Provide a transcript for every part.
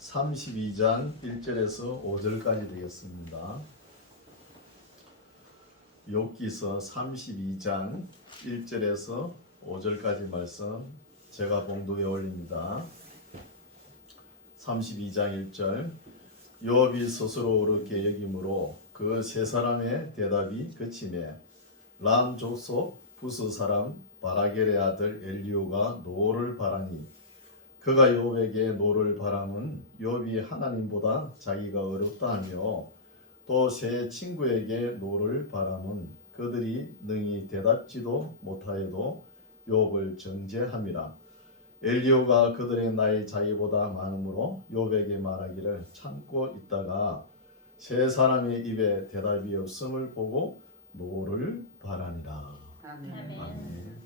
32장 1절에서 5절까지 되겠습니다. 욥기서 32장 1절에서 5절까지 말씀 제가 봉독에 올립니다. 32장 1절 욥이 스스로 옳게 여김으로 그 세 사람의 대답이 그치매 람 족속 부스 사람 바라겔의 아들 엘리후가 노를 바라니 그가 욥에게 노를 바람은 욥이 하나님보다 자기가 어렵다 하며 또 세 친구에게 노를 바람은 그들이 능히 대답지도 못하여도 욥을 정죄함이라. 엘리후가 그들의 나이 자기보다 많으므로 욥에게 말하기를 참고 있다가 세 사람의 입에 대답이 없음을 보고 노를 바라니라. 아멘. 아멘.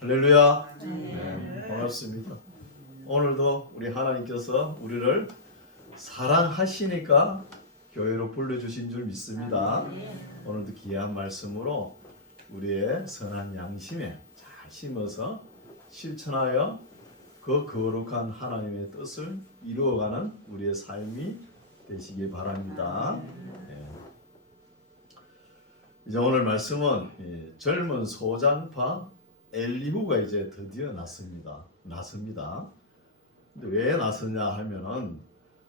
할렐루야. 네. 반갑습니다. 오늘도 우리 하나님께서 우리를 사랑하시니까 교회로 불러주신 줄 믿습니다. 오늘도 귀한 말씀으로 우리의 선한 양심에 잘 심어서 실천하여 그 거룩한 하나님의 뜻을 이루어가는 우리의 삶이 되시기 바랍니다. 네. 이제 오늘 말씀은 젊은 소장파 엘리후가 이제 드디어 났습니다. 근데 왜 났느냐 하면은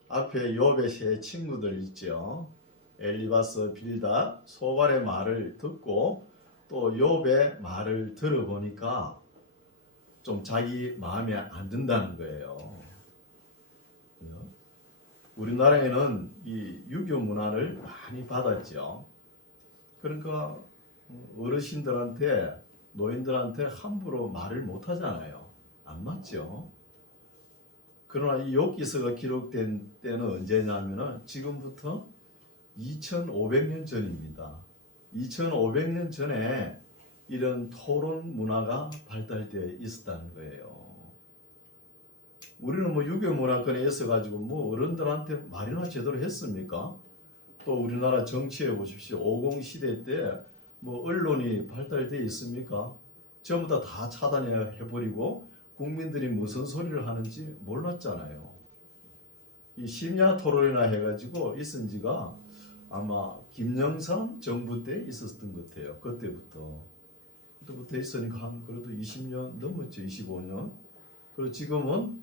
앞에 욥의 세 친구들 있죠. 엘리바스, 빌닷, 소발의 말을 듣고 또 욥의 말을 들어보니까 좀 자기 마음에 안 든다는 거예요. 우리나라에는 이 유교 문화를 많이 받았죠. 그러니까 어르신들한테 노인들한테 함부로 말을 못 하잖아요. 안 맞죠? 그러나 이 욥기서가 기록된 때는 언제냐면은 지금부터 2500년 전입니다. 2500년 전에 이런 토론 문화가 발달되어 있었다는 거예요. 우리는 뭐 유교 문화권에 있어가지고 뭐 어른들한테 말이나 제대로 했습니까? 또 우리나라 정치해 보십시오. 50 시대 때 뭐 언론이 발달되어 있습니까? 전부 다 차단해버리고 국민들이 무슨 소리를 하는지 몰랐잖아요. 이 심야 토론이나 해가지고 있은 지가 아마 김영삼 정부 때 있었던 것 같아요. 그때부터 있으니까 한 그래도 20년 넘었죠. 25년. 그리고 지금은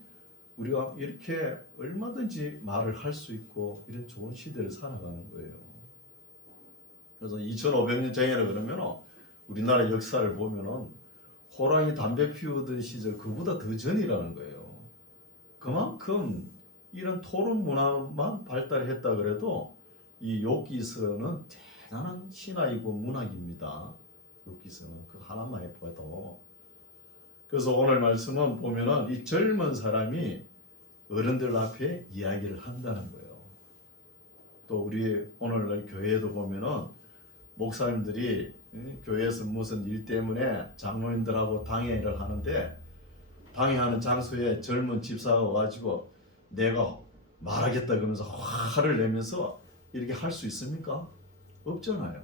우리가 이렇게 얼마든지 말을 할 수 있고 이런 좋은 시대를 살아가는 거예요. 그래서 2500년 전이라 그러면 우리나라 역사를 보면은 호랑이 담배 피우던 시절 그보다 더 전이라는 거예요. 그만큼 이런 토론 문화만 발달했다 그래도 이 욥기서는 대단한 신화이고 문학입니다. 욥기서는 그 하나만 해봐도. 그래서 오늘 말씀은 보면은 이 젊은 사람이 어른들 앞에 이야기를 한다는 거예요. 또 우리 오늘날 교회에도 보면은 목사님들이 교회에서 무슨 일 때문에 장로님들하고 당회를 하는데 당회하는 장소에 젊은 집사가 와가지고 내가 말하겠다 그러면서 화를 내면서 이렇게 할 수 있습니까? 없잖아요.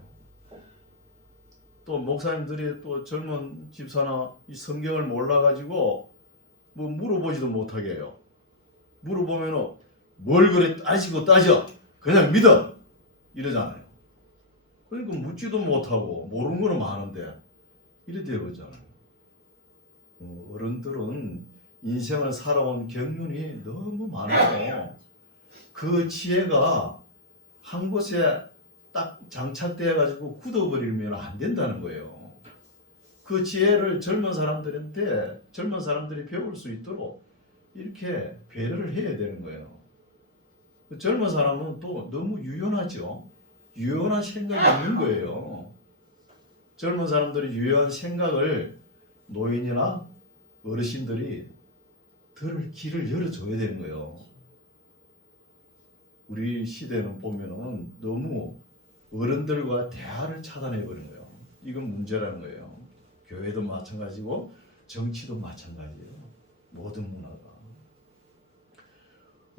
또 목사님들이 또 젊은 집사나 이 성경을 몰라가지고 뭐 물어보지도 못하게 해요. 물어보면은 뭘 그래 따져 그냥 믿어 이러잖아요. 그러니까 묻지도 못하고 모르는 거는 많은데 이래 되어버리잖아요. 어른들은 인생을 살아온 경륜이 너무 많아요. 그 지혜가 한 곳에 딱 장착되어 가지고 굳어버리면 안 된다는 거예요. 그 지혜를 젊은 사람들이 배울 수 있도록 이렇게 배려를 해야 되는 거예요. 젊은 사람은 또 너무 유연하죠. 유연한 생각이 있는 거예요. 젊은 사람들이 유연한 생각을 노인이나 어르신들이 들을 길을 열어줘야 되는 거예요. 우리 시대는 보면은 너무 어른들과 대화를 차단해버린 거예요. 이건 문제라는 거예요. 교회도 마찬가지고 정치도 마찬가지예요. 모든 문화가.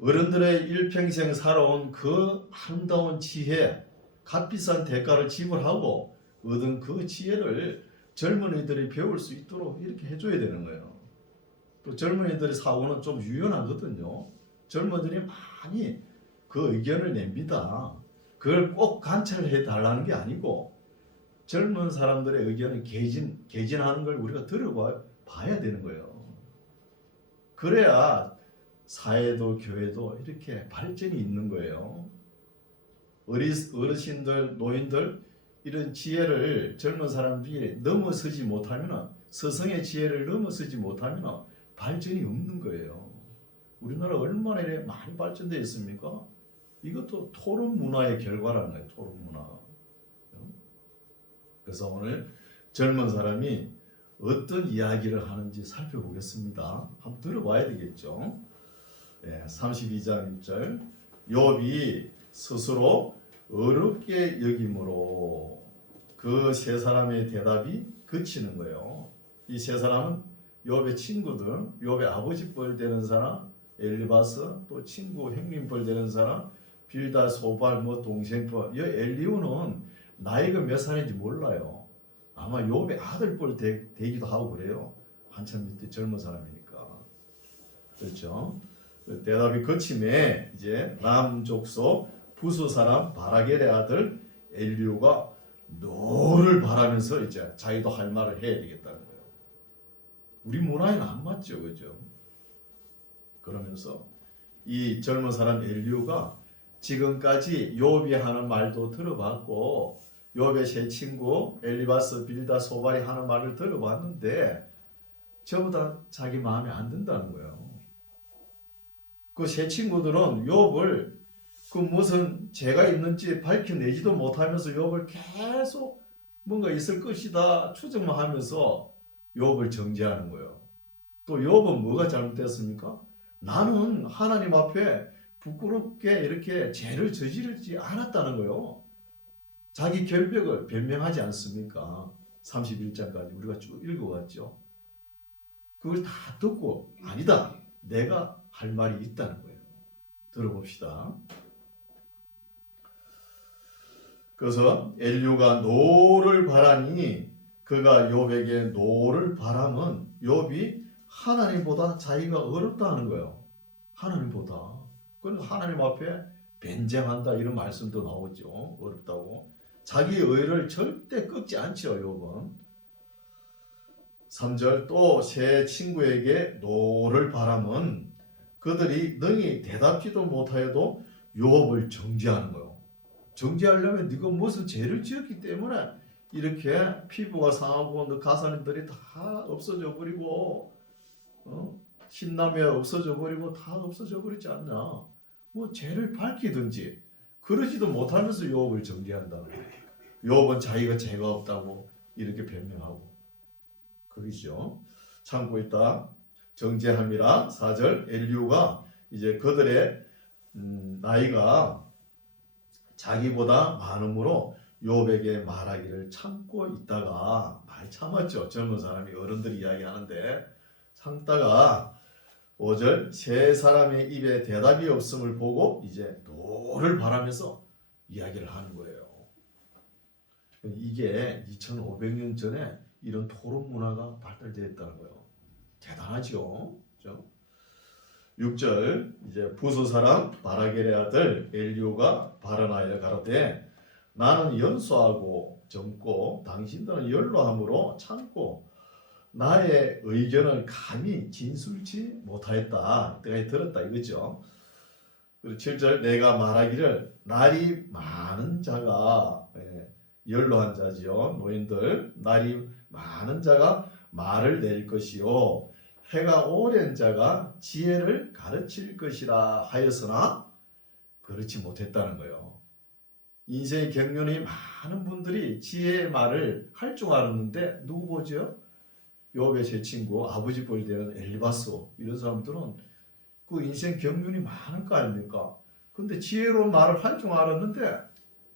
어른들의 일평생 살아온 그 아름다운 지혜, 값비싼 대가를 지불하고 얻은 그 지혜를 젊은이들이 배울 수 있도록 이렇게 해줘야 되는 거예요. 또 젊은이들의 사고는 좀 유연하거든요. 젊은들이 많이 그 의견을 냅니다. 그걸 꼭 관찰해 달라는 게 아니고 젊은 사람들의 의견을 개진하는 걸 우리가 들어봐야 되는 거예요. 그래야 사회도 교회도 이렇게 발전이 있는 거예요. 어르신들, 노인들 이런 지혜를 젊은 사람들이 넘어서지 못하면, 서성의 지혜를 넘어서지 못하면 발전이 없는 거예요. 우리나라 얼마나 많이 발전되어 있습니까? 이것도 토론 문화의 결과라는 거예요. 토론 문화. 그래서 오늘 젊은 사람이 어떤 이야기를 하는지 살펴보겠습니다. 한번 들어봐야 되겠죠. 32장 1절 욥이 스스로 어렵게 여김으로 그 세 사람의 대답이 그치는 거예요. 이 세 사람은 욥의 친구들, 욥의 아버지 뻘 되는 사람 엘리바스, 또 친구 형님 뻘 되는 사람 빌다, 소발, 뭐 동생 뻘. 이 엘리후는 나이가 몇 살인지 몰라요. 아마 욥의 아들 뻘 되기도 하고 그래요. 한참 밑에 젊은 사람이니까. 그렇죠? 대답이 거침에 이제 남족속 부수 사람 바라겔의 아들 엘리후가 노를 바라면서 이제 자기도 할 말을 해야 되겠다는 거예요. 우리 문화에는 안 맞죠, 그죠? 그러면서 이 젊은 사람 엘리후가 지금까지 욥이 하는 말도 들어봤고 욥의 세 친구 엘리바스, 빌다, 소발이 하는 말을 들어봤는데 전부 다 자기 마음에 안 든다는 거예요. 그 세 친구들은 욥을 그 무슨 죄가 있는지 밝혀내지도 못하면서 욥을 계속 뭔가 있을 것이다 추정만 하면서 욥을 정죄하는 거예요. 또 욥은 뭐가 잘못됐습니까? 나는 하나님 앞에 부끄럽게 이렇게 죄를 저지르지 않았다는 거예요. 자기 결백을 변명하지 않습니까? 31장까지 우리가 쭉 읽어왔죠. 그걸 다 듣고 아니다. 내가 할 말이 있다는 거예요. 들어봅시다. 그래서 엘리후가 노를 바라니 그가 욥에게 노를 바라면 욥이 하나님보다 자기가 어렵다 하는 거예요. 하나님보다. 그건 하나님 앞에 변쟁한다 이런 말씀도 나오죠. 어렵다고. 자기 의를 절대 꺾지 않죠. 욥은. 3절 또 세 친구에게 노를 바라면 그들이 능히 대답지도 못하여도 욥을 정죄하는 거예요. 정죄하려면 네가 무슨 죄를 지었기 때문에 이렇게 피부가 상하고 너 가사님들이 다 없어져 버리고 신남이 없어져 버리고 다 없어져 버리지 않냐. 뭐 죄를 밝히든지 그러지도 못하면서 욥을 정죄한다는 거예요. 욥은 자기가 죄가 없다고 이렇게 변명하고 그러죠. 참고 있다. 정죄함이라 4절 엘리후가 이제 그들의 나이가 자기보다 많으므로 욥에게 말하기를 참고 있다가 많이 참았죠. 젊은 사람이 어른들이 이야기하는데 참다가 5절 세 사람의 입에 대답이 없음을 보고 이제 노를 바라면서 이야기를 하는 거예요. 이게 2500년 전에 이런 토론 문화가 발달되어 있다는 거예요. 대단하죠. 그렇죠? 6절 이제 부수 사람 바라겔의 아들 엘리후가 발언하여 가로되 나는 연소하고 젊고 당신들은 연로함으로 참고 나의 의견을 감히 진술치 못하였다. 내가 들었다 이거죠. 그리고 7절 내가 말하기를 날이 많은 자가 연로한 자지요. 노인들 날이 많은 자가 말을 낼 것이요 해가 오랜 자가 지혜를 가르칠 것이라 하였으나 그렇지 못했다는 거예요. 인생의 경륜이 많은 분들이 지혜의 말을 할 줄 알았는데 누구 보죠? 욥의 세 친구 아버지 뻘 되는 엘리바스 이런 사람들은 그 인생 경륜이 많을 거 아닙니까? 근데 지혜로운 말을 할 줄 알았는데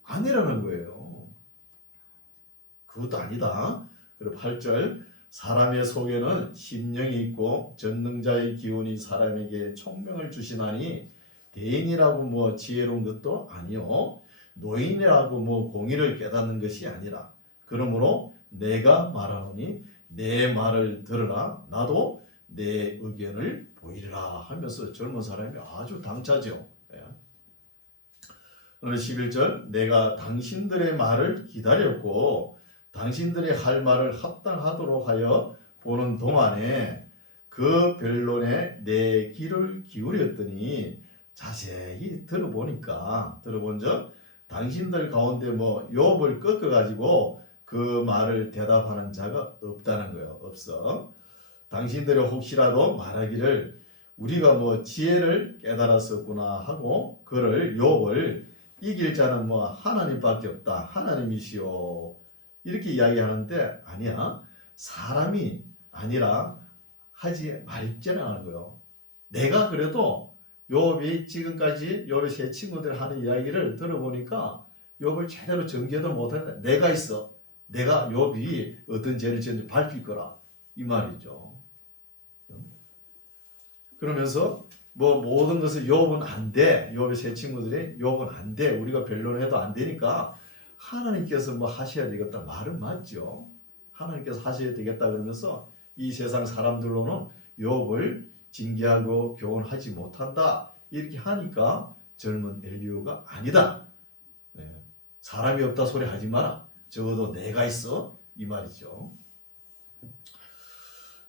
아니라는 거예요. 그것도 아니다. 그리고 8절 사람의 속에는 심령이 있고 전능자의 기운이 사람에게 총명을 주시나니 대인이라고 뭐 지혜로운 것도 아니요 노인이라고 뭐 공의를 깨닫는 것이 아니라 그러므로 내가 말하노니 내 말을 들으라 나도 내 의견을 보이리라 하면서 젊은 사람이 아주 당차죠. 예. 오늘 11절 내가 당신들의 말을 기다렸고 당신들의 할 말을 합당하도록 하여 보는 동안에 그 변론에 내 귀를 기울였더니 자세히 들어본적 당신들 가운데 뭐 욥을 꺾어 가지고 그 말을 대답하는 자가 없다는 거예요. 없어. 당신들이 혹시라도 말하기를 우리가 뭐 지혜를 깨달았었구나 하고 그를 욥을 이길 자는 뭐 하나님밖에 없다. 하나님이시오. 이렇게 이야기하는데 아니야. 사람이 아니라 하지 말자는 거예요. 내가 그래도 욥이 지금까지 욥의 세 친구들 하는 이야기를 들어보니까 욥을 제대로 정죄도 못하는데 내가 있어. 내가 욥이 어떤 죄를 지었는지 밝힐 거라. 이 말이죠. 그러면서 뭐 모든 것을 욥은 안 돼. 욥의 세 친구들이 욥은 안 돼. 우리가 변론해도 안 되니까 하나님께서 뭐 하셔야 되겠다. 말은 맞죠. 하나님께서 하셔야 되겠다 그러면서 이 세상 사람들로는 욥을 징계하고 교훈하지 못한다. 이렇게 하니까 젊은 엘리후가 아니다. 네. 사람이 없다 소리 하지 마라. 적어도 내가 있어. 이 말이죠.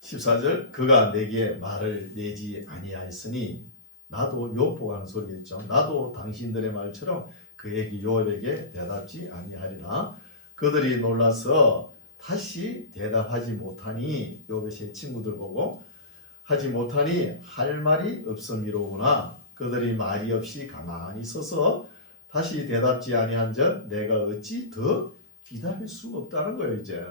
14절 그가 내게 말을 내지 아니하였으니 나도 욥보고 하는 소리겠죠. 나도 당신들의 말처럼 그에게 욥에게 대답지 아니하리라. 그들이 놀라서 다시 대답하지 못하니 욥의 세 친구들 보고 하지 못하니 할 말이 없음이로구나. 그들이 말이 없이 가만히 서서 다시 대답지 아니한즉 내가 어찌 더 기다릴 수가 없다는 거예요. 이제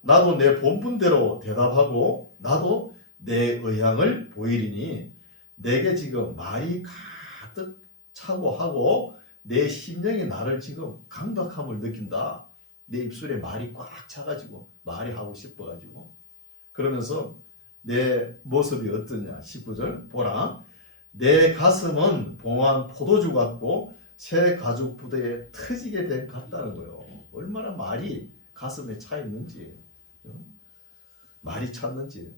나도 내 본분대로 대답하고 나도 내 의향을 보이리니 내게 지금 말이 가득 차고 하고 내 심령이 나를 지금 강박함을 느낀다. 내 입술에 말이 꽉 차가지고 말이 하고 싶어가지고 그러면서 내 모습이 어떠냐. 19절 보라 내 가슴은 봉한 포도주 같고 새 가죽 부대에 터지게 된 같다는 거예요. 얼마나 말이 가슴에 차 있는지 말이 찼는지.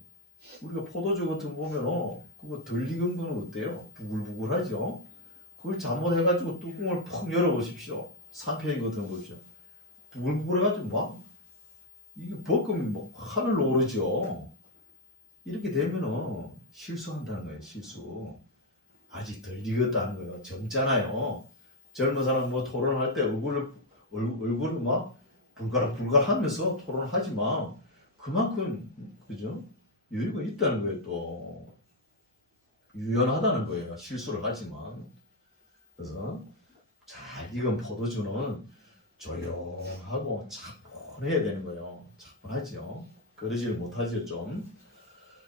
우리가 포도주 같은 거 보면 그거 덜 익은 거는 어때요? 부글부글하죠. 그걸 잘못해가지고 뚜껑을 푹 열어보십시오. 산패인 같은 거 보십시오. 부글부글해가지고 막 이게 볶음이 뭐 하늘로 오르죠. 이렇게 되면은 실수한다는 거예요. 실수. 아직 덜 익었다는 거예요. 젊잖아요. 젊은 사람 뭐 토론할 때 얼굴을 막 불갈하면서 토론을 하지만 그만큼 그죠? 여유가 있다는 거예요. 또 유연하다는 거예요. 실수를 하지만. 그래서 잘 익은 포도주는 조용하고 차분해야 되는 거예요. 차분하죠. 그러지를 못하죠 좀.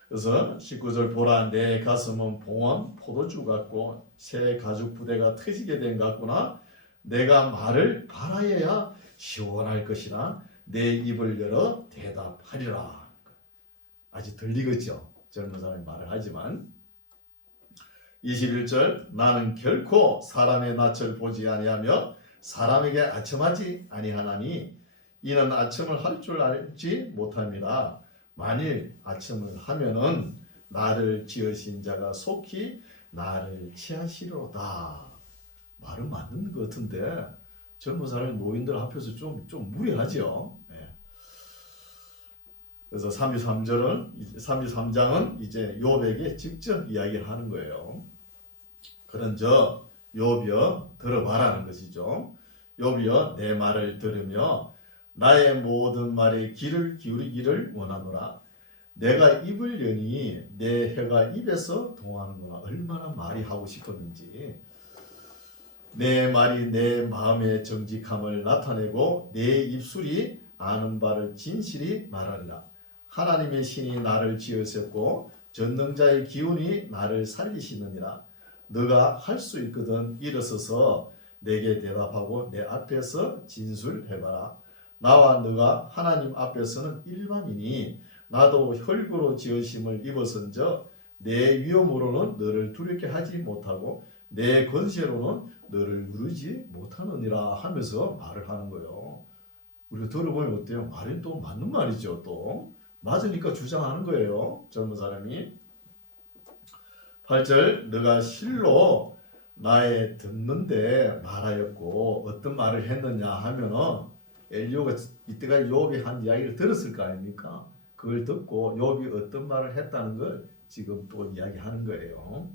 그래서 19절 보라 내 가슴은 봉헌 포도주 같고 새 가죽 부대가 터지게 된 것 같구나. 내가 말을 바라여야 시원할 것이나 내 입을 열어 대답하리라. 아직 덜 익었죠. 젊은 사람이 말을 하지만 21절 나는 결코 사람의 낯을 보지 아니하며 사람에게 아첨하지 아니하나니 이는 아첨을 할 줄 알지 못합니다. 만일 아첨을 하면은 나를 지으신 자가 속히 나를 취하시리로다. 말은 맞는 것 같은데 젊은 사람이 노인들 앞에서 좀 무례하죠. 예. 그래서 33장은 이제 욥에게 직접 이야기를 하는 거예요. 그런저 욥이여 들어봐라는 것이죠. 욥이여 내 말을 들으며 나의 모든 말에 귀를 기울이기를 원하노라. 내가 입을 여니 내 혀가 입에서 동하는구나. 얼마나 말이 하고 싶었는지. 내 말이 내 마음의 정직함을 나타내고 내 입술이 아는 바를 진실이 말하리라. 하나님의 신이 나를 지으셨고 전능자의 기운이 나를 살리시느니라. 너가 할 수 있거든 일어서서 내게 대답하고 내 앞에서 진술해봐라. 나와 너가 하나님 앞에서는 일반이니 나도 혈구로 지으심을 입었은저 내 위엄으로는 너를 두렵게 하지 못하고 내 권세로는 너를 누르지 못하느니라 하면서 말을 하는 거예요. 우리가 들어보면 어때요? 말이 또 맞는 말이죠. 또 맞으니까 주장하는 거예요. 젊은 사람이. 8절 너가 실로 나의 듣는데 말하였고 어떤 말을 했느냐 하면은 엘리야가 이때까지 욥이 한 이야기를 들었을 거 아닙니까? 그걸 듣고 욥이 어떤 말을 했다는 걸 지금 또 이야기하는 거예요.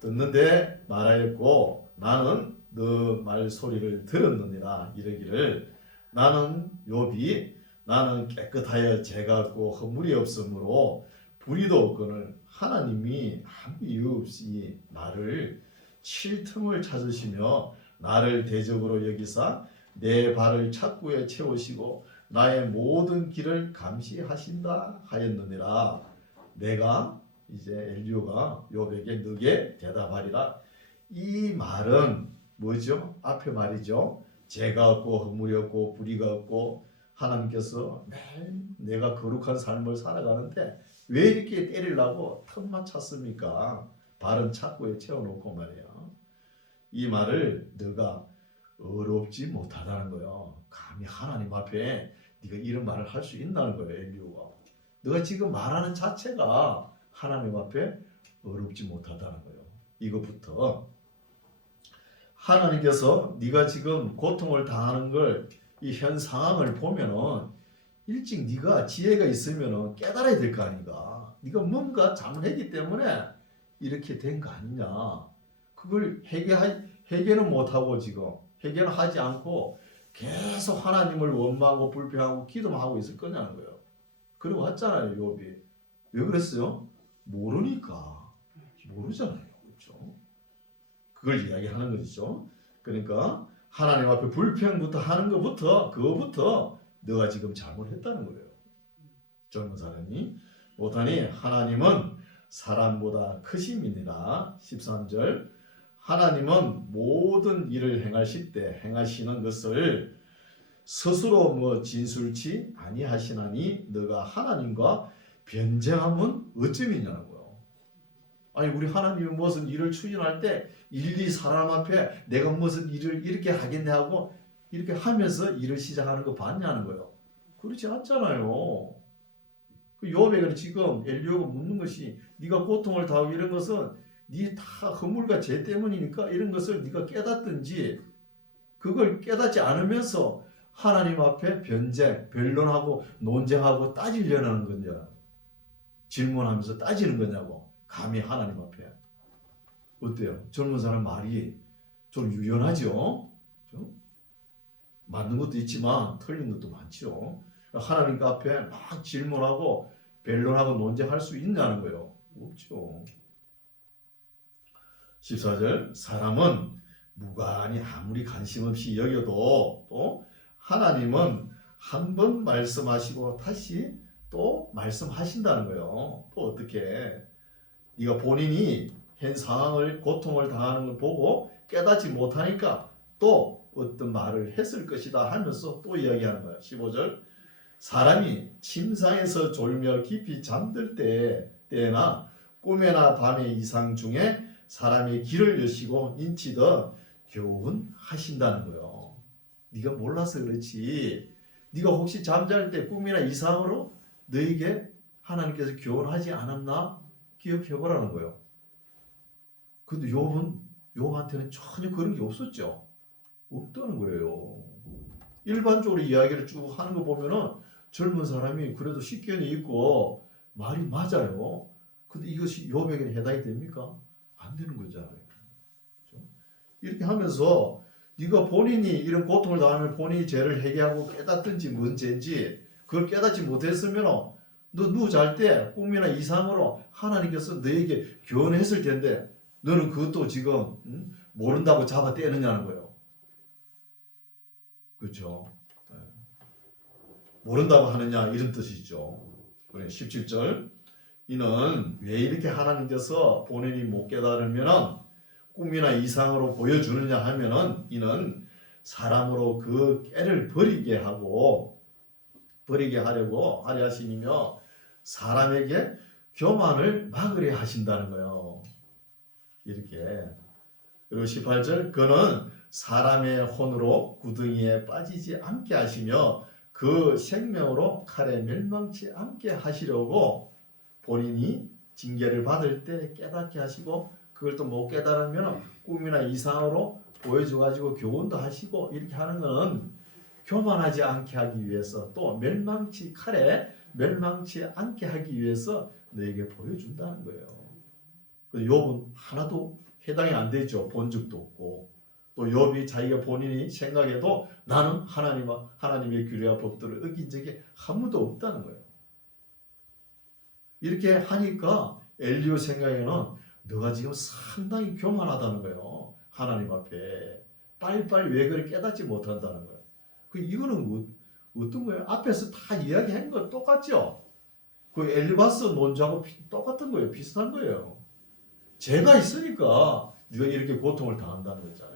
듣는데 말하였고 나는 너 말소리를 들었느니라 이르기를 나는 욥이 나는 깨끗하여 죄가 없고 허물이 없으므로 불의도 없거늘 하나님이 아무 이유 없이 나를 칠 틈을 찾으시며 나를 대적으로 여기사 내 발을 착고에 채우시고 나의 모든 길을 감시하신다 하였느니라. 내가 이제 엘리야가 욥에게 너게 대답하리라. 이 말은 뭐죠? 앞에 말이죠. 죄가 없고 허물이 없고 불의가 없고 하나님께서 매일 내가 거룩한 삶을 살아가는데 왜 이렇게 때리려고 틈만 찾습니까? 발은 착고에 채워놓고 말이야. 이 말을 너가 어렵지 못하다는 거예요. 감히 하나님 앞에 네가 이런 말을 할 수 있다는 거예요. 엘리야가. 너가 지금 말하는 자체가 하나님 앞에 어렵지 못하다는 거예요. 이것부터 하나님께서 네가 지금 고통을 당하는 걸 이 현 상황을 보면은 일찍 네가 지혜가 있으면은 깨달아야 될 거 아닌가. 네가 뭔가 잘못했기 때문에 이렇게 된 거 아니냐. 그걸 해결은 못하고 지금 해결을 하지 않고 계속 하나님을 원망하고 불평하고 기도만 하고 있을 거냐는 거예요. 그러고 왔잖아요. 욥이. 왜 그랬어요? 모르니까. 모르잖아요. 그렇죠? 그걸 이야기하는 것이죠. 그러니까 하나님 앞에 불평부터 하는 그거부터 너가 지금 잘못했다는 거예요. 젊은 사람이 못하니 하나님은 사람보다 크심이니라. 13절 하나님은 모든 일을 행하실 때 행하시는 것을 스스로 진술치 아니하시나니 너가 하나님과 변쟁하면 어쩌미냐고요. 아니 우리 하나님이 무슨 일을 추진할 때 일일이 사람 앞에 내가 무슨 일을 이렇게 하겠네 하고 이렇게 하면서 일을 시작하는 거 봤냐는 거예요. 그렇지 않잖아요. 그 욥에게 지금 엘리야가 묻는 것이 네가 고통을 당하고 이런 것은 네 다 허물과 죄 때문이니까 이런 것을 네가 깨닫든지 그걸 깨닫지 않으면서 하나님 앞에 변쟁, 변론하고 논쟁하고 따지려는 거냐. 질문하면서 따지는 거냐고. 감히 하나님 앞에. 어때요? 젊은 사람 말이 좀 유연하죠? 맞는 것도 있지만 틀린 것도 많죠. 하나님 앞에 막 질문하고 변론하고 논쟁할 수 있냐는 거예요. 없죠. 14절 사람은 무관히 아무리 관심 없이 여겨도 또 하나님은 한 번 말씀하시고 다시 또 말씀하신다는 거예요. 또 어떻게 네가 본인이 현 상황을 고통을 당하는 걸 보고 깨닫지 못하니까 또 어떤 말을 했을 것이다 하면서 또 이야기하는 거예요. 15절 사람이 침상에서 졸며 깊이 잠들 때나 꿈에나 밤의 이상 중에 사람의 길을 여시고 인치더 교훈하신다는 거예요. 네가 몰라서 그렇지. 네가 혹시 잠잘 때 꿈이나 이상으로 너에게 하나님께서 교훈하지 않았나? 기억해보라는 거예요. 근데 욥한테는 전혀 그런 게 없었죠. 없다는 거예요. 일반적으로 이야기를 쭉 하는 거 보면은 젊은 사람이 그래도 식견이 있고 말이 맞아요. 근데 이것이 욥에게는 해당이 됩니까? 안 되는 거잖아요. 그렇죠? 이렇게 하면서 네가 본인이 이런 고통을 당하면 본인이 죄를 해결하고 깨닫든지 뭔 죄인지 그걸 깨닫지 못했으면 너 누워 잘 때 꿈이나 이상으로 하나님께서 너에게 교훈했을 텐데 너는 그것도 지금 모른다고 잡아 떼느냐는 거예요. 그렇죠? 네. 모른다고 하느냐 이런 뜻이죠. 그래 17절 이는 왜 이렇게 하나님께서 본인이 못 깨달으면 꿈이나 이상으로 보여주느냐 하면은 이는 사람으로 그 깨를 버리게 하려고 하려 하심이며 사람에게 교만을 막으려 하신다는 거예요. 이렇게. 그리고 18절 그는 사람의 혼으로 구덩이에 빠지지 않게 하시며 그 생명으로 칼에 멸망치 않게 하시려고 본인이 징계를 받을 때 깨닫게 하시고 그걸 또 못 깨달으면 꿈이나 이상으로 보여줘가지고 교훈도 하시고 이렇게 하는 것은 교만하지 않게 하기 위해서 또 칼에 멸망치 않게 하기 위해서 너에게 보여준다는 거예요. 욥은 하나도 해당이 안 되죠. 본 적도 없고 또 욥이 자기가 본인이 생각해도 나는 하나님의 규례와 법도를 어긴 적이 한 번도 없다는 거예요. 이렇게 하니까 엘리오 생각에는 너가 지금 상당히 교만하다는 거예요. 하나님 앞에 빨리빨리 왜 그렇게 깨닫지 못한다는 거예요. 이거는 어떤 거예요? 앞에서 다 이야기한 거 똑같죠? 그 엘리바스 논자하고 똑같은 거예요. 비슷한 거예요. 죄가 있으니까 네가 이렇게 고통을 당한다는 거잖아요.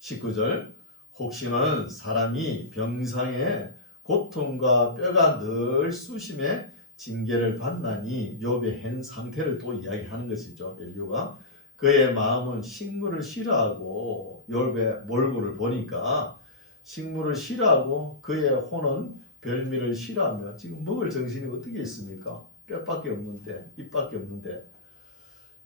19절 혹시는 사람이 병상에 고통과 뼈가 늘 쑤심에 징계를 받나니 욥의 현 상태를 또 이야기하는 것이죠. 엘리후가 그의 마음은 식물을 싫어하고 욥의 몰골을 보니까 식물을 싫어하고 그의 혼은 별미를 싫어하며 지금 먹을 정신이 어떻게 있습니까? 뼈밖에 없는데 입밖에 없는데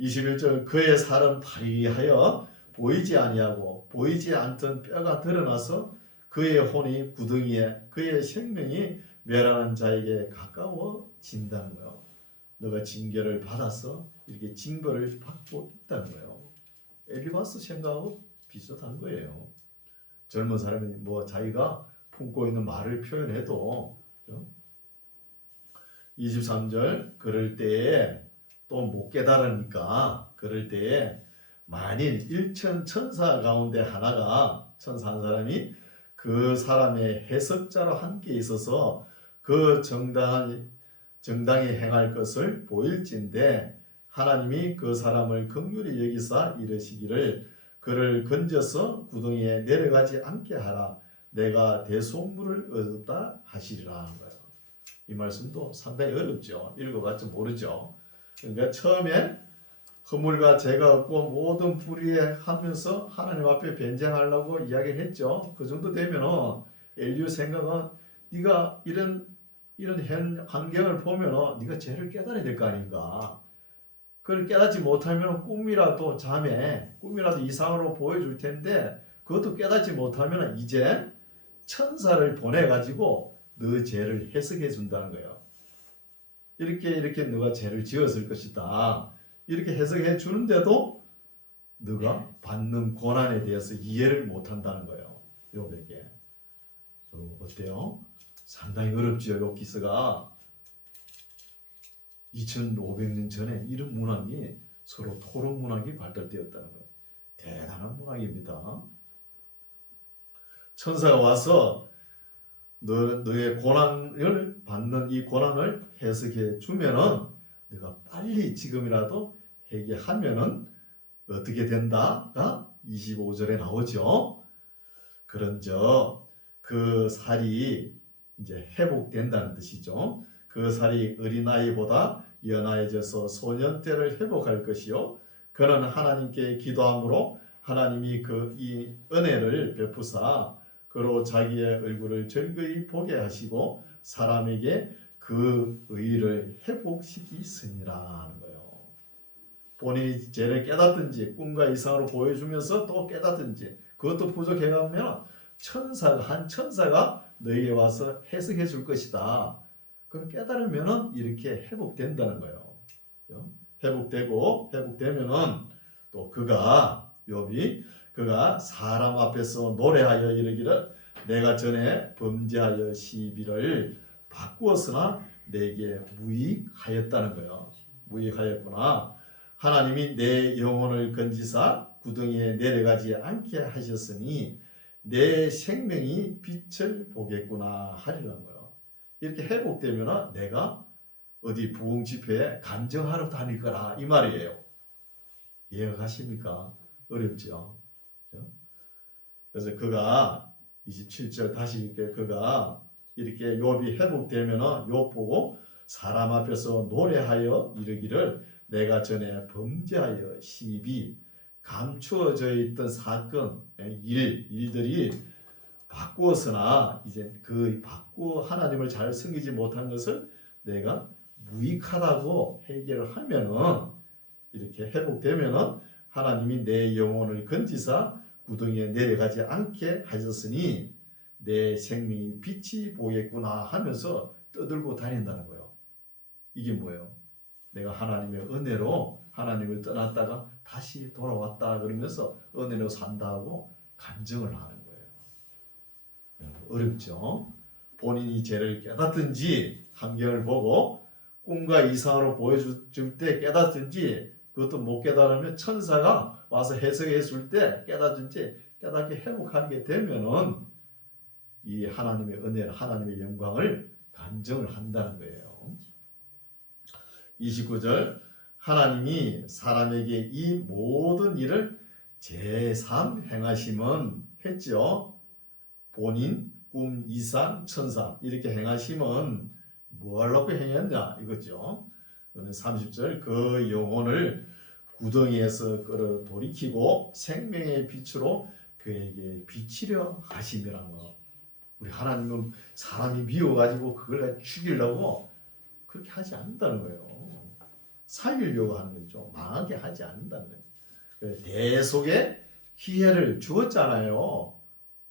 21절 그의 살은 파리하여 보이지 아니하고 보이지 않던 뼈가 드러나서 그의 혼이 구덩이에 그의 생명이 멸하는 자에게 가까워진다는 거예요. 너가 징계를 받아서 이렇게 징벌을 받고 있다는 거예요. 엘리바스 생각하고 비슷한 거예요. 젊은 사람이 자기가 품고 있는 말을 표현해도 23절 그럴 때에 또 못 깨달으니까 그럴 때에 만일 1천 천사 가운데 천사 한 사람이 그 사람의 해석자로 함께 있어서 그 정당히 행할 것을 보일진데 하나님이 그 사람을 긍휼히 여기사 이르시기를 그를 건져서 구덩이에 내려가지 않게 하라 내가 대속물을 얻었다 하시리라 하는 거예요. 이 말씀도 상당히 어렵죠. 읽어봤자 모르죠. 그러니까 처음에 허물과 죄가 없고 모든 불의에 하면서 하나님 앞에 변장하려고 이야기했죠. 그 정도 되면은 엘리후 생각은 네가 이런 현 환경을 보면은 네가 죄를 깨달아야 될 거 아닌가. 그걸 깨닫지 못하면 꿈이라도 이상으로 보여줄 텐데 그것도 깨닫지 못하면 이제 천사를 보내가지고 너 죄를 해석해 준다는 거예요. 이렇게 너가 죄를 지었을 것이다. 이렇게 해석해 주는데도 너가 받는 고난에 대해서 이해를 못한다는 거예요. 욥에게. 어때요? 상당히 어렵죠. 욥 기서가 2500년 전에 이런 문학이 서로 토론 문학이 발달되었다는 거예요. 대단한 문학입니다. 천사가 와서 너의 고난을 받는 이 고난을 해석해 주면은 내가 빨리 지금이라도 회개하면은 어떻게 된다가 25절에 나오죠. 그런저 그 살이 이제 회복된다는 뜻이죠. 그 살이 어린아이보다 연하여져서 소년 때를 회복할 것이요. 그는 하나님께 기도함으로 하나님이 이 은혜를 베푸사 그로 자기의 얼굴을 즐거이 보게 하시고 사람에게 그 의를 회복시키시니라 하는 거예요. 본인이 죄를 깨닫든지 꿈과 이상으로 보여주면서 또 깨닫든지 그것도 부족해가면 한 천사가 너에게 와서 해석해 줄 것이다. 그걸 깨달으면 이렇게 회복된다는 거예요. 회복되면은 또 욥이 사람 앞에서 노래하여 이르기를 내가 전에 범죄하여 시비를 바꾸었으나 내게 무익하였다는 거예요. 무익하였구나. 하나님이 내 영혼을 건지사 구덩이에 내려가지 않게 하셨으니 내 생명이 빛을 보겠구나 하리라는 거예요. 이렇게 회복되면 내가 어디 부흥 집회에 간증하러 다닐 거라 이 말이에요. 이해가 가십니까? 어렵죠. 그래서 27절 다시 이렇게 욥이 회복되면 욥 보고 사람 앞에서 노래하여 이르기를 내가 전에 범죄하여 시비 감추어져 있던 사건 일들이 바꾸었으나 이제 하나님을 잘 섬기지 못한 것을 내가 무익하다고 해결을 하면은 이렇게 회복되면은 하나님이 내 영혼을 건지사 구덩이에 내려가지 않게 하셨으니 내 생명이 빛이 보겠구나 하면서 떠들고 다닌다는 거예요. 이게 뭐예요? 내가 하나님의 은혜로 하나님을 떠났다가 다시 돌아왔다 그러면서 은혜로 산다고 간증을 하는 거예요. 어렵죠? 본인이 죄를 깨닫든지 환경을 보고 꿈과 이상으로 보여줄 때 깨닫든지 그것도 못 깨달으면 천사가 와서 해석해 줄 때 깨닫든지 깨닫게 회복하게 되면은 이 하나님의 은혜, 하나님의 영광을 간증을 한다는 거예요. 29절 하나님이 사람에게 이 모든 일을 제3 행하심은 했죠. 본인, 꿈, 이상, 천사 이렇게 행하심은 뭐 하려고 행했냐 이거죠. 30절 그 영혼을 구덩이에서 끌어 돌이키고 생명의 빛으로 그에게 비치려 하심이라는 거. 우리 하나님은 사람이 미워가지고 그걸 죽이려고 그렇게 하지 않는다는 거예요. 살리려고 하는 거죠. 망하게 하지 않는다는 거예요. 대속의 기회를 주었잖아요.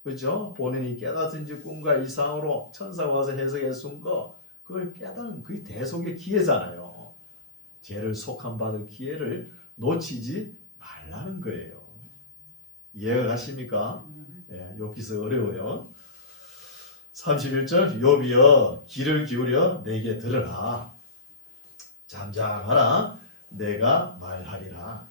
그렇죠? 본인이 깨닫은지 꿈과 이상으로 천사가 와서 해석해 준 거 그걸 깨닫는 그게 대속의 기회잖아요. 죄를 속한 받을 기회를 놓치지 말라는 거예요. 이해가 가십니까? 예, 여기서 어려워요. 31절 욥이여 귀를 기울여 내게 들으라. 잠잠하라. 내가 말하리라.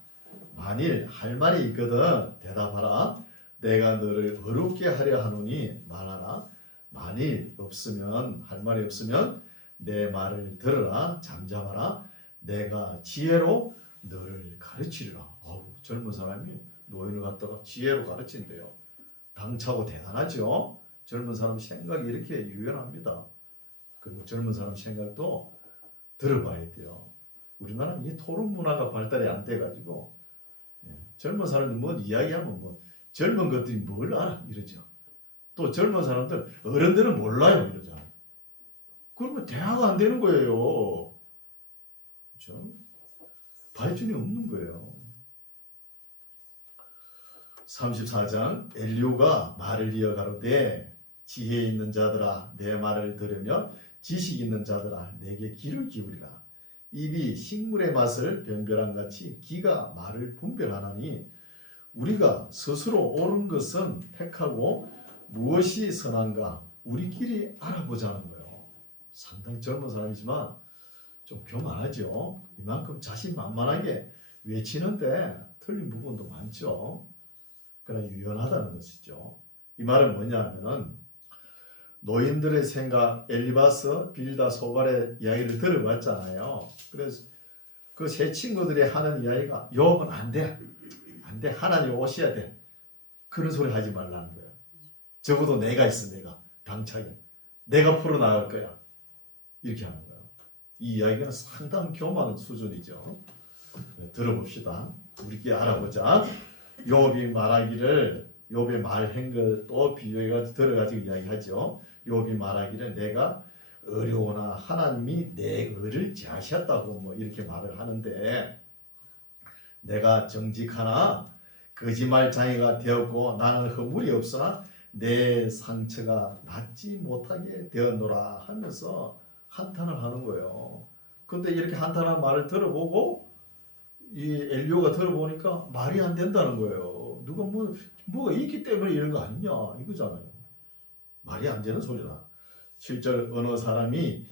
만일 할 말이 있거든 대답하라. 내가 너를 어렵게 하려 하노니 말하라. 만일 없으면 할 말이 없으면 내 말을 들으라. 잠잠하라. 내가 지혜로 너를 가르치리라. 젊은 사람이 노인을 갖다가 지혜로 가르친대요. 당차고 대단하죠. 젊은 사람 생각이 이렇게 유연합니다. 그리고 젊은 사람 생각도 들어봐야 돼요. 우리나라는 이 토론 문화가 발달이 안 돼가지고 젊은 사람이 뭐 이야기하면 뭐 젊은 것들이 뭘 알아 이러죠. 또 젊은 사람들 어른들은 몰라요 이러잖아요. 그러면 대화가 안 되는 거예요. 그렇죠? 발전이 없는 거예요. 34장 엘리후가 말을 이어가로되 지혜 있는 자들아 내 말을 들으며 지식 있는 자들아 내게 귀를 기울이라. 입이 식물의 맛을 변별한 같이 귀가 말을 분별하나니 우리가 스스로 옳은 것은 택하고 무엇이 선한가 우리끼리 알아보자는 거예요. 상당히 젊은 사람이지만 좀 교만하죠. 이만큼 자신만만하게 외치는데 틀린 부분도 많죠. 그러나 유연하다는 것이죠. 이 말은 뭐냐면은 노인들의 생각, 엘리바스, 빌다, 소발의 이야기를 들어봤잖아요. 그래서 그 세 친구들이 하는 이야기가 욥은 안 돼. 안 돼. 하나님 오셔야 돼. 그런 소리 하지 말라는 거예요. 적어도 내가 있어. 내가. 당차게. 내가 풀어나갈 거야. 이렇게 하는 거예요. 이 이야기는 상당히 교만한 수준이죠. 들어봅시다. 우리끼리 알아보자. 욥이 말하기를 욥의 말한 걸 또 비교해가지고 들어가지고 이야기하죠. 욥이 말하기를 내가 어려우나 하나님이 내 의를 제하셨다고 뭐 이렇게 말을 하는데 내가 정직하나 거짓말장애가 되었고 나는 허물이 없으나 내 상처가 낫지 못하게 되었노라 하면서 한탄을 하는 거예요. 근데 이렇게 한탄한 말을 들어보고 이 엘리후가 들어보니까 말이 안 된다는 거예요. 누가 뭐가 있기 때문에 이런 거 아니냐 이거잖아요. 말이 안 되는 소리라. 7절 어느 사람이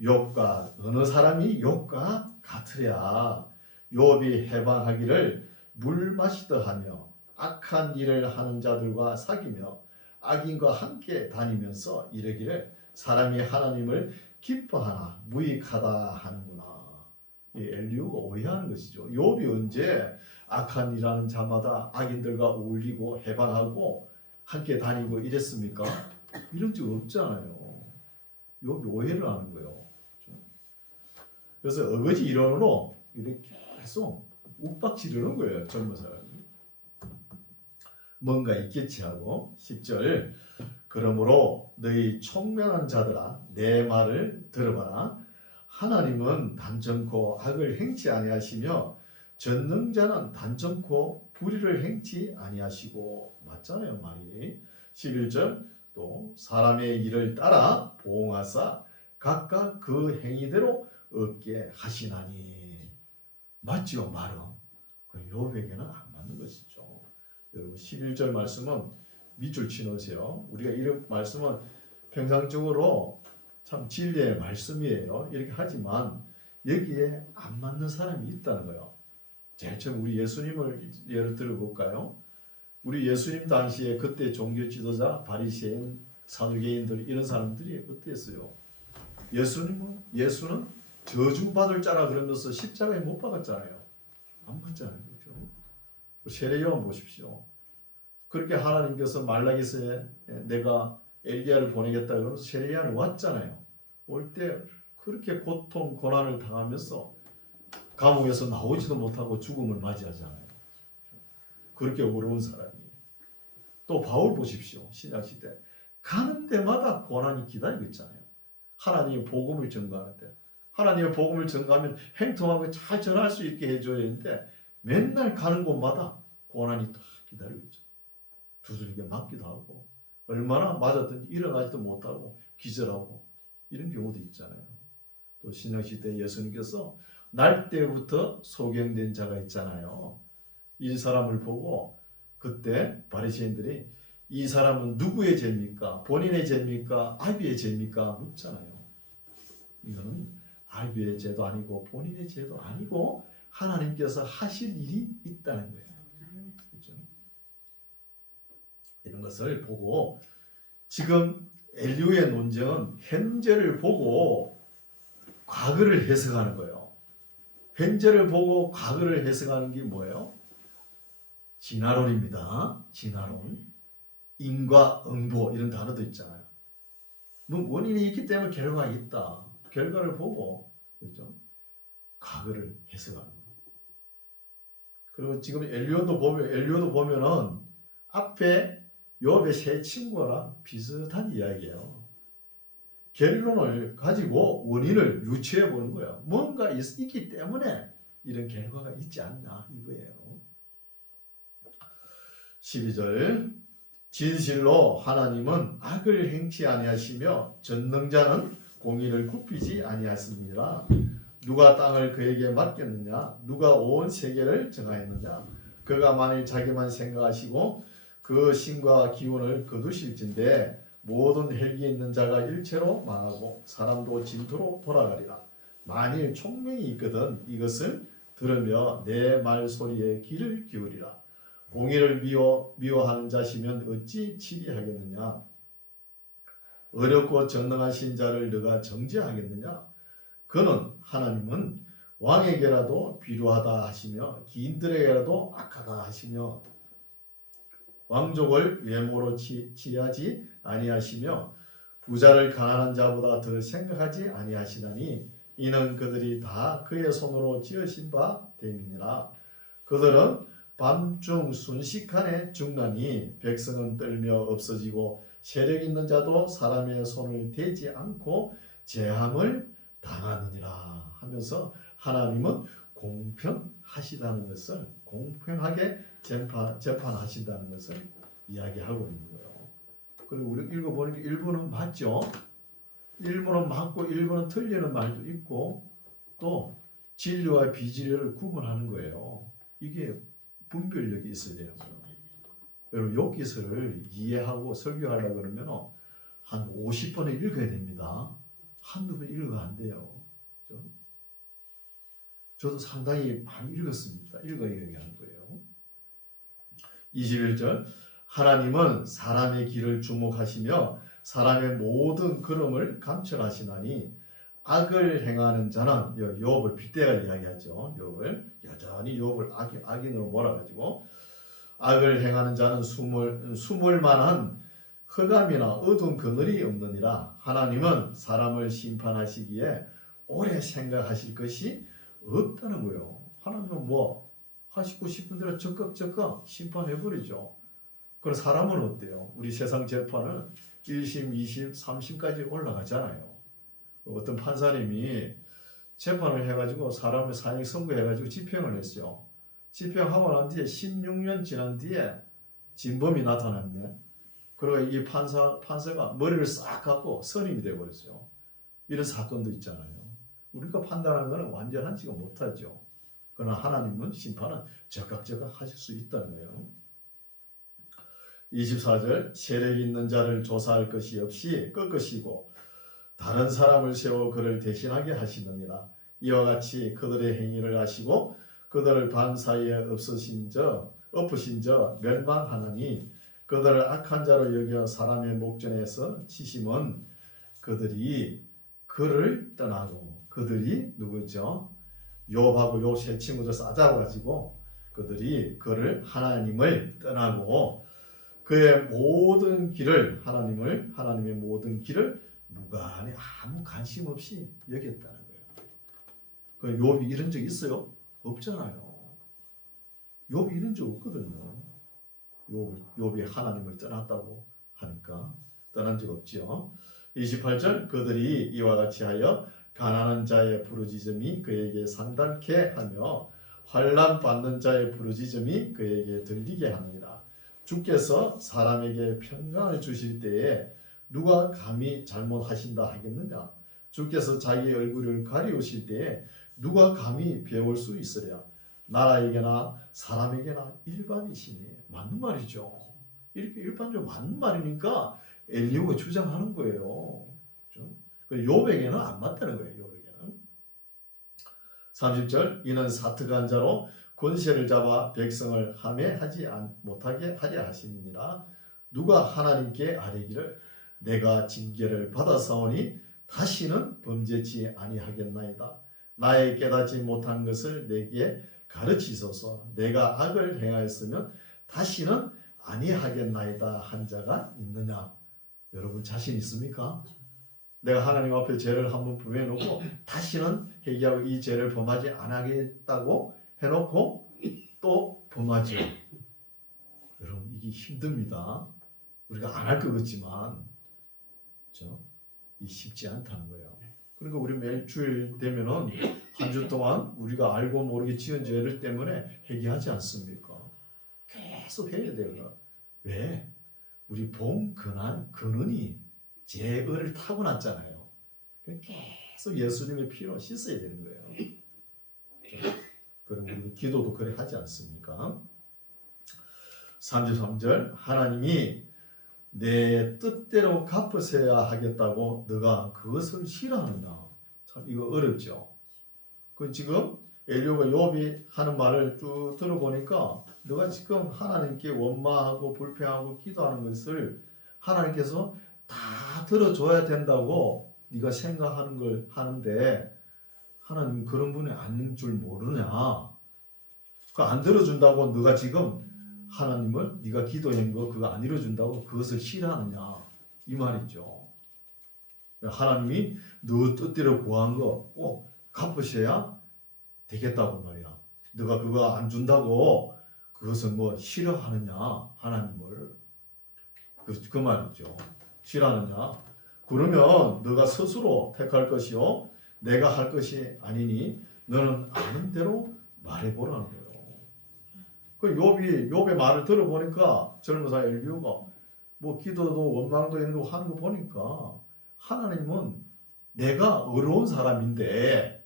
욥과 같으랴. 욥이 해방하기를 물 마시더 하며 악한 일을 하는 자들과 사귀며 악인과 함께 다니면서 이르기를 사람이 하나님을 기뻐하나 무익하다 하는구나. 이 엘리후가 오해하는 것이죠. 욥이 언제 악한 일하는 자마다 악인들과 어울리고 해방하고 함께 다니고 이랬습니까? 이런 적 없잖아요. 욥이 오해를 하는 거예요. 그래서 어거지 이론으로 이렇게 계속 욱박지르는 거예요. 젊은 사람이. 뭔가 있겠지 하고 10절 그러므로 너희 총명한 자들아 내 말을 들어봐라. 하나님은 단정코 악을 행치 아니하시며 전능자는 단정코 불의를 행치 아니하시고. 맞잖아요 말이. 11절 또 사람의 일을 따라 보응하사 각각 그 행위대로 얻게 하시나니. 맞죠 말은. 그 욥에게는 안 맞는 것이죠. 여러분 11절 말씀은 밑줄 치놓으세요. 우리가 이런 말씀은 평상적으로 참 진리의 말씀이에요. 이렇게 하지만 여기에 안 맞는 사람이 있다는 거예요. 제일 처음 우리 예수님을 예를 들어볼까요? 우리 예수님 당시에 그때 종교 지도자, 바리새인, 사두개인들 이런 사람들이 어땠어요? 예수는 저주받을 자라 그러면서 십자가에 못 박았잖아요. 안 맞잖아요. 그렇죠? 세례요한 보십시오. 그렇게 하나님께서 말라기서에 내가 엘리야를 보내겠다 그러면서 세례요한이 왔잖아요. 올 때 그렇게 고통, 고난을 당하면서 감옥에서 나오지도 못하고 죽음을 맞이하잖아요. 그렇게 어려운 사람이. 또 바울 보십시오. 신약시대 가는 데마다 고난이 기다리고 있잖아요. 하나님의 복음을 전가하는데, 하나님의 복음을 전가하면 행통하고 잘 전할 수 있게 해줘야 되는데 맨날 가는 곳마다 고난이 다 기다리고 있죠. 두들겨 맞기도 하고 얼마나 맞았든지 일어나지도 못하고 기절하고 이런 경우도 있잖아요. 또 신약시대 예수님께서 날 때부터 소경된 자가 있잖아요. 이 사람을 보고 그때 바리새인들이 이 사람은 누구의 죄입니까? 본인의 죄입니까? 아비의 죄입니까? 묻잖아요. 이거는 아비의 죄도 아니고 본인의 죄도 아니고 하나님께서 하실 일이 있다는 거예요. 그렇죠? 이런 것을 보고 지금 엘리후의 논쟁은 현재를 보고 과거를 해석하는 거예요. 현재를 보고 과거를 해석하는 게 뭐예요? 진화론입니다. 진화론. 인과 응보 이런 단어도 있잖아요. 뭐 원인이 있기 때문에 결과가 있다. 결과를 보고 그렇죠? 과거를 해석하는 거예요. 그리고 지금 엘리후도 보면은 앞에 욥의 세 친구랑 비슷한 이야기예요. 결론을 가지고 원인을 유추해 보는 거예요. 뭔가 있기 때문에 이런 결과가 있지 않나 이거예요. 12절 진실로 하나님은 악을 행치 아니하시며 전능자는 공의를 굽히지 아니하십니다. 누가 땅을 그에게 맡겼느냐? 누가 온 세계를 정하였느냐? 그가 만일 자기만 생각하시고 그 신과 기운을 거두실진데 모든 헬기 있는 자가 일체로 망하고 사람도 진토로 돌아가리라. 만일 총명이 있거든 이것을 들으며 내 말소리에 귀를 기울이라. 공의를 미워하는 자시면 어찌 치리하겠느냐? 어렵고 전능하신 자를 너가 정죄하겠느냐? 그는 하나님은 왕에게라도 비루하다 하시며 기인들에게라도 악하다 하시며 왕족을 외모로 치하지 아니하시며 부자를 가난한 자보다 더 생각하지 아니하시나니 이는 그들이 다 그의 손으로 지으신 바 됨이니라. 그들은 밤중 순식간에 죽나니 백성은 떨며 없어지고 세력 있는 자도 사람의 손을 대지 않고 제함을 당하느니라 하면서 하나님은 공평하시다는 것을 공평하게 재판하신다는 것을 이야기하고 있는 거예요. 그리고 우리 읽어보니까 일부는 맞죠. 일부는 맞고 일부는 틀리는 말도 있고 또 진리와 비진리를 구분하는 거예요. 이게 분별력이 있어야 되는 거예요. 여러분 욥기서를 이해하고 설교하려고 그러면 한 50번을 읽어야 됩니다. 한두 번 읽어도 안 돼요. 그렇죠? 저도 상당히 많이 읽었습니다. 읽어야 하는 거예요. 21절 하나님은 사람의 길을 주목하시며 사람의 모든 걸음을 감찰하시나니 악을 행하는 자는 욥을 빗대가 이야기하죠. 욥을 여전히 욥을 악인으로 몰아가지고 악을 행하는 자는 숨을 만한 흑암이나 어두운 그늘이 없느니라. 하나님은 사람을 심판하시기에 오래 생각하실 것이 없다는 거예요. 하나님은 뭐 하시고 싶은 대로 적극 심판해버리죠. 그럼 사람은 어때요? 우리 세상 재판은 1심, 2심, 3심까지 올라가잖아요. 어떤 판사님이 재판을 해가지고 사람을 사형 선고해가지고 집행을 했어요. 집행하고 난 뒤에 16년 지난 뒤에 진범이 나타났네. 그리고 이 판사가 머리를 싹 갖고 선임이 돼버렸어요. 이런 사건도 있잖아요. 우리가 판단하는 것은 완전하지가 못하죠. 그러나 하나님은 심판은 적각적각 하실 수 있다는 거예요. 24절 세력 있는 자를 조사할 것이 없이 꺾으시고 다른 사람을 세워 그를 대신하게 하시느니라. 이와 같이 그들의 행위를 아시고 그들을 밤 사이에 엎으신 저 멸망하나니 그들을 악한 자로 여겨 사람의 목전에서 치심은 그들이 그를 떠나고 그들이 누구죠? 욥하고 욥 세 친구들 싸잡아가지고 그들이 그를 하나님을 떠나고 그의 모든 길을 하나님의 모든 길을 무관히 아무 관심 없이 여겼다는 거예요. 그 욥이 이런 적 있어요? 없잖아요. 욥이 이런 적 없거든요. 욥이 하나님을 떠났다고 하니까 떠난 적 없지요. 28절 그들이 이와 같이 하여 가난한 자의 부르짖음이 그에게 상달케 하며 환난 받는 자의 부르짖음이 그에게 들리게 하느니라. 주께서 사람에게 평강을 주실 때에 누가 감히 잘못하신다 하겠느냐? 주께서 자기 얼굴을 가리우실 때에 누가 감히 배울 수 있으랴? 나라에게나 사람에게나 일반이시니. 맞는 말이죠. 이렇게 일반적으로 맞는 말이니까 엘리후가 주장하는 거예요. 욥에게는 안 맞다는 거예요. 욥에게는. 30절 이는 사특한 자로 권세를 잡아 백성을 함해하지 못하게 하려 하시니라. 누가 하나님께 아뢰기를 내가 징계를 받아사오니 다시는 범죄치 아니하겠나이다. 나의 깨닫지 못한 것을 내게 가르치소서. 내가 악을 행하였으면 다시는 아니하겠나이다 한 자가 있느냐? 여러분 자신 있습니까? 내가 하나님 앞에 죄를 한번 부해놓고 다시는 회개하고 이 죄를 범하지 않겠다고 해놓고 또 범하죠. 여러분 이게 힘듭니다. 우리가 안 할 것 같지만 그렇죠? 이 쉽지 않다는 거예요. 그러니까 우리 매일 주일 되면은 한 주 동안 우리가 알고 모르게 지은 죄를 때문에 회개하지 않습니까? 계속 해야 돼요. 왜? 우리 본 근원이 죄를 타고났잖아요. 계속 예수님의 피로 씻어야 되는 거예요. 그럼 우리 기도도 그래 하지 않습니까? 33절 하나님이 내 뜻대로 갚으셔야 하겠다고 너가 그것을 싫어하느냐? 참 이거 어렵죠. 그 지금 엘리후가 욥이 하는 말을 쭉 들어보니까 너가 지금 하나님께 원망하고 불평하고 기도하는 것을 하나님께서 다 들어줘야 된다고 네가 생각하는 걸 하는데 하나님 그런 분이 아닌 줄 모르냐? 그 안 들어준다고 너가 지금 하나님을 네가 기도한 거 그거 안 이뤄준다고 그것을 싫어하느냐? 이 말이죠. 하나님이 너 뜻대로 구한 거 꼭 갚으셔야 되겠다고 말이야. 너가 그거 안 준다고 그것을 뭐 싫어하느냐? 하나님을 그 말이죠. 싫어하느냐? 그러면 너가 스스로 택할 것이요 내가 할 것이 아니니 너는 아는 대로 말해보라는 거예요. 그 욥의 말을 들어보니까 젊은 사 엘리후가 뭐 기도도 원망도 있는 거 하는 거 보니까 하나님은 내가 어려운 사람인데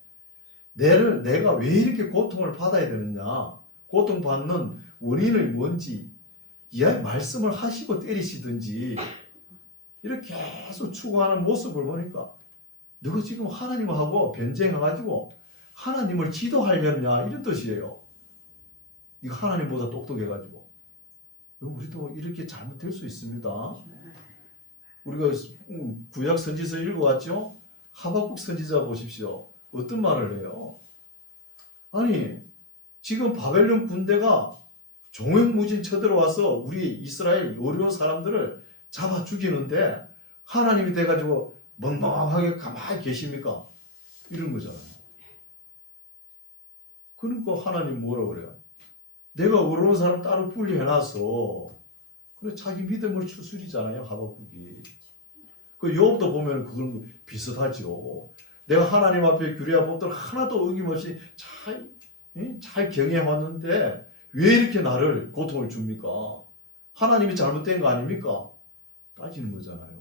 내가 왜 이렇게 고통을 받아야 되느냐? 고통받는 원인이 뭔지 이야기 말씀을 하시고 때리시든지 이렇게 계속 추구하는 모습을 보니까 너가 지금 하나님하고 변쟁해가지고 하나님을 지도하려냐 이런 뜻이에요. 이거 하나님보다 똑똑해가지고 우리도 이렇게 잘못될 수 있습니다. 우리가 구약 선지서 읽어왔죠? 하박국 선지자 보십시오. 어떤 말을 해요? 아니 지금 바벨론 군대가 종횡무진 쳐들어와서 우리 이스라엘 어려운 사람들을 잡아 죽이는데 하나님이 돼가지고 멍멍하게 가만히 계십니까? 이런 거잖아요. 그러니까 하나님 뭐라 그래요? 내가 어려운 사람 따로 분리해놨어. 그래 자기 믿음을 추스리잖아요. 하박국이. 그 욥도 보면 그건 비슷하죠. 내가 하나님 앞에 규례와 법들 하나도 어김없이 잘 경영해 왔는데 왜 이렇게 나를 고통을 줍니까? 하나님이 잘못된 거 아닙니까? 따지는 거잖아요.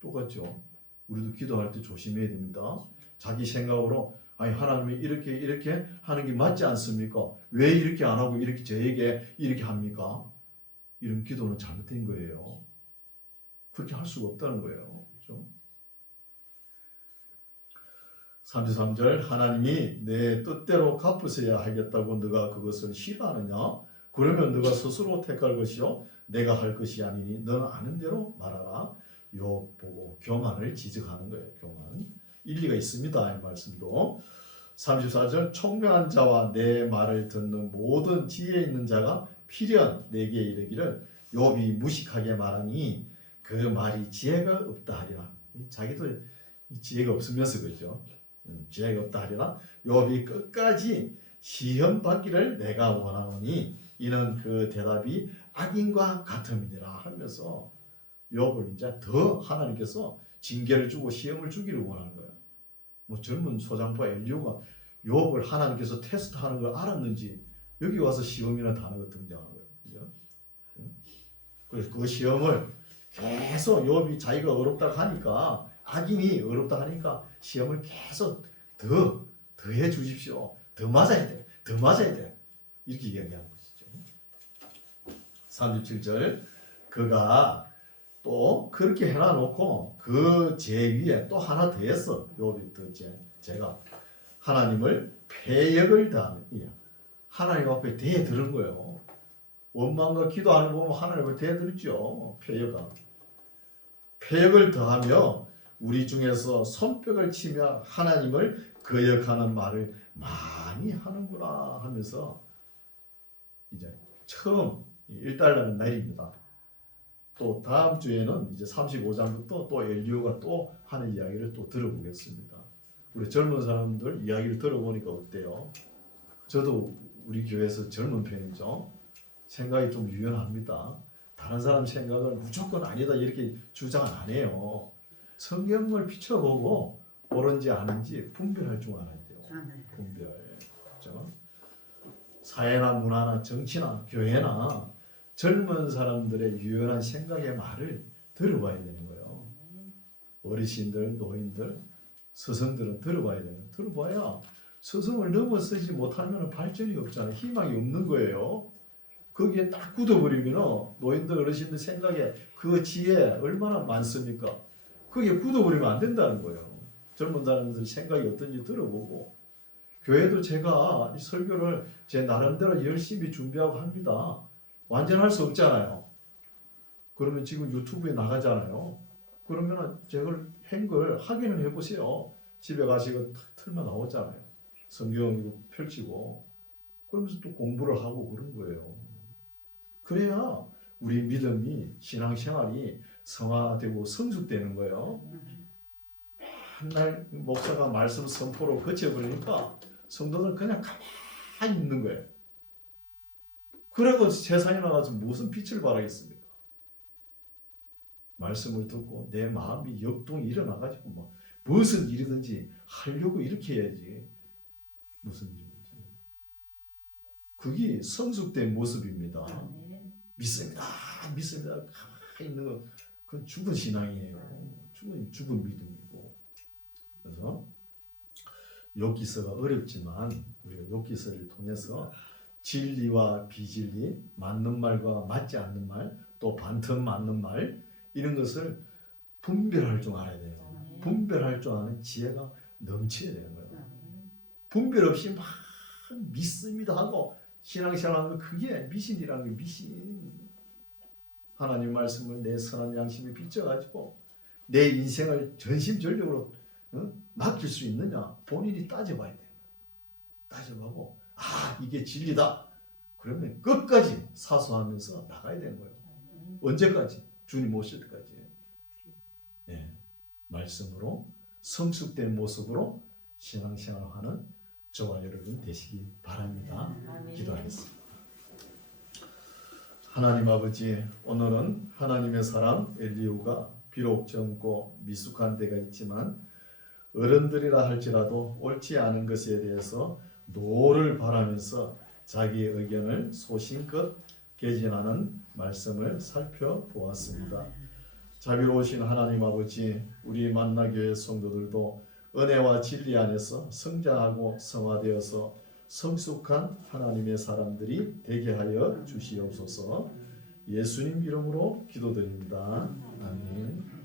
똑같죠. 우리도 기도할 때 조심해야 됩니다. 자기 생각으로 아니 하나님이 이렇게 하는 게 맞지 않습니까? 왜 이렇게 안 하고 이렇게 저에게 이렇게 합니까? 이런 기도는 잘못된 거예요. 그렇게 할 수가 없다는 거예요. 그렇죠? 33절 하나님이 내 뜻대로 갚으셔야 하겠다고 너가 그것을 싫어하느냐? 그러면 너가 스스로 택할 것이요 내가 할 것이 아니니 너는 아는 대로 말하라. 욥 보고 교만을 지적하는 거예요. 교만. 일리가 있습니다. 이 말씀도. 34절 총명한 자와 내 말을 듣는 모든 지혜 있는 자가 필연 내게 이르기를 욥이 무식하게 말하니 그 말이 지혜가 없다 하리라. 자기도 지혜가 없으면서 그죠. 지혜가 없다 하리라. 욥이 끝까지 시험 받기를 내가 원하노니 이는 그 대답이 악인과 같음이니라 하면서 욥을 이제 더 하나님께서 징계를 주고 시험을 주기를 원하는 거예요. 뭐 젊은 소장파 엘리야가 욥을 하나님께서 테스트하는 걸 알았는지 여기 와서 시험이라는 단어가 등장하는 거예요. 그죠? 그래서 그 시험을 계속 욥이 자기가 어렵다고 하니까 악인이 어렵다 하니까 시험을 계속 더 해 주십시오. 더 맞아야 돼. 더 맞아야 돼. 이렇게 이야기하는 것이죠. 37절 그가 또 그렇게 해놔놓고 그 죄 위에 또 하나 더 했어. 욥이 더 죄가 하나님을 패역을 다하는 하나님 앞에 대들은 거예요. 원망과 기도하는 거 보면 하나님 앞에 대들죠. 패역을 더하며 우리 중에서 손뼉을 치며 하나님을 거역하는 말을 많이 하는구나 하면서 이제 처음 일달라는 날입니다. 또 다음 주에는 이제 35장부터 또 엘리야가 또 하는 이야기를 또 들어보겠습니다. 우리 젊은 사람들 이야기를 들어보니까 어때요? 저도 우리 교회에서 젊은 편이죠. 생각이 좀 유연합니다. 다른 사람 생각을 무조건 아니다 이렇게 주장은 안 해요. 성경을 비춰보고 옳은지 아닌지 분별할 줄 알아야 돼요. 분별. 그렇죠? 사회나 문화나 정치나 교회나 젊은 사람들의 유연한 생각의 말을 들어봐야 되는 거예요. 어르신들, 노인들, 스승들은 들어봐야 돼요. 들어봐야 스승을 넘어서지 못하면 발전이 없잖아요. 희망이 없는 거예요. 거기에 딱 굳어버리면 노인들, 어르신들 생각에 그 지혜 얼마나 많습니까? 거기에 굳어버리면 안 된다는 거예요. 젊은 사람들 생각이 어떤지 들어보고 교회도 제가 이 설교를 제 나름대로 열심히 준비하고 합니다. 완전할 수 없잖아요. 그러면 지금 유튜브에 나가잖아요. 그러면 제가 한 걸 확인을 해보세요. 집에 가시고 틀면 나오잖아요. 성경 이거 펼치고 그러면서 또 공부를 하고 그런 거예요. 그래야 우리 믿음이 신앙생활이 성화되고 성숙되는 거예요. 맨날 목사가 말씀 선포로 거쳐버리니까 성도들은 그냥 가만히 있는 거예요. 그러고 세상에 나가서 무슨 빛을 발하겠습니까? 말씀을 듣고 내 마음이 역동이 일어나가지고 뭐 무슨 일이든지 하려고 이렇게 해야지. 무슨 일이든지. 그게 성숙된 모습입니다. 믿습니다. 믿습니다. 가만히 있는 거 그건 죽은 신앙이에요. 죽은 믿음이고. 그래서 욥기서가 어렵지만 우리가 욥기서를 통해서 진리와 비진리, 맞는 말과 맞지 않는 말, 또 반틈 맞는 말 이런 것을 분별할 줄 알아야 돼요. 분별할 줄 아는 지혜가 넘쳐야 되는 거예요. 분별 없이 막 믿습니다 하고 신앙생활하는 그게 미신이라는 게 미신. 하나님 말씀을 내 선한 양심에 비춰가지고 내 인생을 전심전력으로 맡길 수 있느냐 본인이 따져봐야 돼요. 따져보고 이게 진리다. 그러면 끝까지 사수하면서 나가야 되는 거예요. 언제까지? 주님 오실 때까지. 네. 말씀으로 성숙된 모습으로 신앙생활하는 저와 여러분 되시기 바랍니다. 기도하겠습니다. 하나님 아버지, 오늘은 하나님의 사람 엘리야가 비록 젊고 미숙한 데가 있지만 어른들이라 할지라도 옳지 않은 것에 대해서 노를 바라면서 자기 의견을 소신껏 개진하는 말씀을 살펴보았습니다. 자비로우신 하나님 아버지, 우리 만나교회 성도들도 은혜와 진리 안에서 성장하고 성화되어서 성숙한 하나님의 사람들이 되게 하여 주시옵소서. 예수님 이름으로 기도드립니다. 아멘.